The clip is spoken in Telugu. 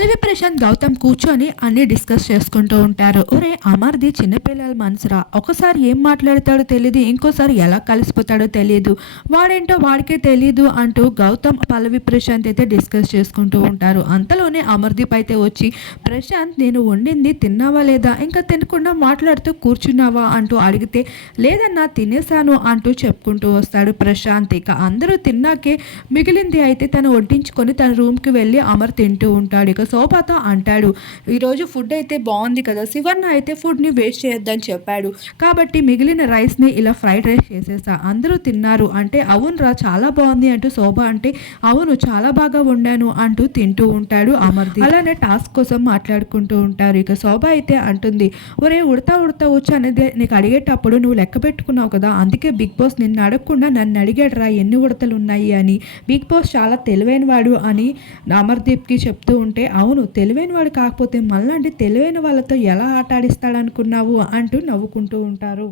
పల్లవి ప్రశాంత్ గౌతమ్ కూర్చొని అన్ని డిస్కస్ చేసుకుంటూ ఉంటారు. ఒరే అమర్ది చిన్నపిల్లల మనసురా. ఒకసారి ఏం మాట్లాడతాడో తెలియదు ఇంకోసారి ఎలా కలిసిపోతాడో తెలియదు వాడేంటో వాడికే తెలియదు అంటూ గౌతమ్ పల్లవి ప్రశాంత్ అయితే డిస్కస్ చేసుకుంటూ ఉంటారు. అంతలోనే అమర్దీప్ అయితే వచ్చి ప్రశాంత్ నేను వండింది తిన్నావా లేదా? ఇంకా తినకుండా మాట్లాడుతూ కూర్చున్నావా? అంటూ అడిగితే లేదన్నా తినేశాను అంటూ చెప్పుకుంటూ వస్తాడు ప్రశాంత్. ఇక అందరూ తిన్నాకే మిగిలింది అయితే తను వడ్డించుకొని తన రూమ్కి వెళ్ళి అమర్ తింటూ ఉంటాడు. ఇక శోభతో అంటాడు. ఈరోజు ఫుడ్ అయితే బాగుంది కదా శివన్న అయితే ఫుడ్ని వేస్ట్ చేయొద్దని చెప్పాడు. కాబట్టి మిగిలిన రైస్ని ఇలా ఫ్రైడ్ రైస్ చేసేసా. అందరూ తిన్నారు అంటే అవునురా చాలా బాగుంది అంటూ శోభ అంటే అవును చాలా బాగా వండాను అంటూ తింటూ ఉంటాడు అమర్ది అలానే టాస్క్ కోసం మాట్లాడుకుంటూ ఉంటారు. ఇక శోభ అయితే అంటుంది ఒరే ఉడతా ఉడతా వచ్చు అనేది నీకు అడిగేటప్పుడు నువ్వు లెక్క పెట్టుకున్నావు కదా అందుకే బిగ్ బాస్ నిన్ను అడగకుండా నన్ను అడిగాడు రా ఎన్ని ఉడతలు ఉన్నాయి అని. బిగ్ బాస్ చాలా తెలివైన వాడు అని అమర్దీప్కి చెప్తూ ఉంటే అవును తెలివైన వాడు కాకపోతే మళ్ళీ తెలివైన వాళ్ళతో ఎలా ఆట ఆడిస్తాడనుకున్నావు అంటూ నవ్వుకుంటూ ఉంటారు.